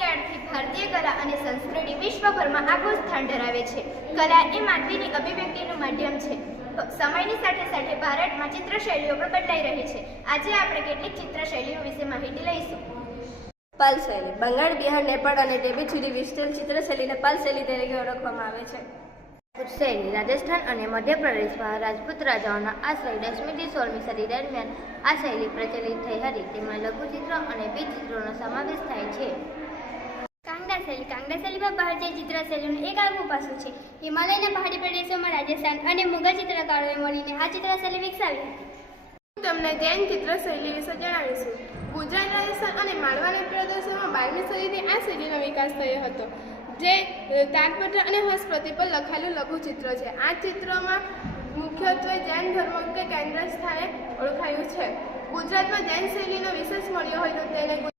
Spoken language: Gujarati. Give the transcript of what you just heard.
કાળથી ભારતીય કલા અને સંસ્કૃતિ વિશ્વભરમાં આગવું સ્થાન ધરાવે છે. કલા એ માનવીની અભિવ્યક્તિનું માધ્યમ છે. સમયની સાથે સાથે ભારતમાં ચિત્રશૈલીઓ પણ બદલાઈ રહી છે. આજે આપણે કેટલીક ચિત્રશૈલીઓ વિશે માહિતી લઈશું. પાલ શૈલી બંગાળ, બિહાર, નેપાળ અને તિબેટ સુધી વિસ્તરેલ ચિત્રશૈલીને પાલ શૈલી તરીકે ઓળખવામાં આવે છે. રાજપૂત શૈલી રાજસ્થાન અને મધ્યપ્રદેશમાં રાજપૂત રાજાઓના આશ્રય 10મી થી 16મી સદી દરમિયાન આ શૈલી પ્રચલિત થઈ હતી. તેમાં લઘુચિત્રો અને બીજચિત્રોનો સમાવેશ થાય છે. કાંગડા શૈલી કાંગડા ભારતીય ચિત્રશૈલીનું એક આગવું પાસું છે. હિમાલયના પહાડી પ્રદેશોમાં રાજસ્થાન અને મુઘલ ચિત્રકારોએ મળીને આ ચિત્રશૈલી વિકસાવી હતી. હું તમને જૈન ચિત્રશૈલી વિશે જણાવીશું. ગુજરાત, રાજસ્થાન અને માળવાના પ્રદેશોમાં 12મી સદીથી આ શૈલીનો વિકાસ થયો હતો, જે તાડપત્ર અને હસ્તપ્રતિ પર લખાયેલું લઘુચિત્ર છે. આ ચિત્રોમાં મુખ્યત્વે જૈન ધર્મ કે કેન્દ્ર સ્થાને ઓળખાયું છે. ગુજરાતમાં જૈન શૈલીનો વિશેષ મળ્યો હોય તો તેને